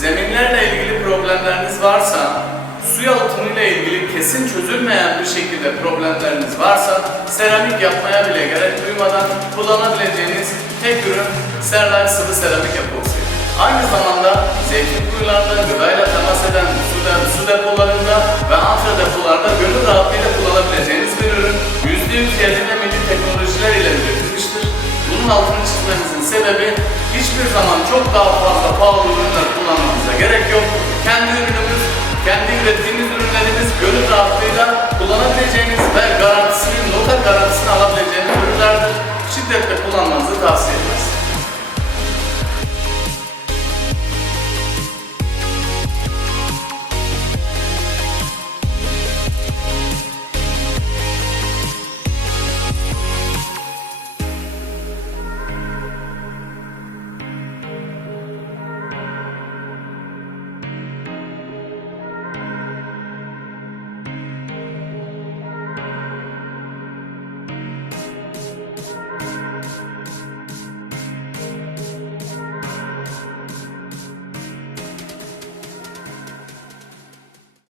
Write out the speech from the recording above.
zeminlerle ilgili problemleriniz varsa, su yalıtımıyla ilgili kesin çözülmeyen bir şekilde problemleriniz varsa, seramik yapmaya bile gerek duymadan kullanabileceğiniz tek ürün Serler sıvı seramik epoksi. Aynı zamanda zeytin kuyularında gıdayla temas eden su, de, su depolarında ve antre depolarda gönül rahatlığıyla kullanabileceğiniz bir ürün. %100 yerli ve milli teknolojiler ile üretilmiştir. Bunun altını çizmemizin sebebi hiçbir zaman çok daha fazla pahalı ürünler gerek yok. Kendini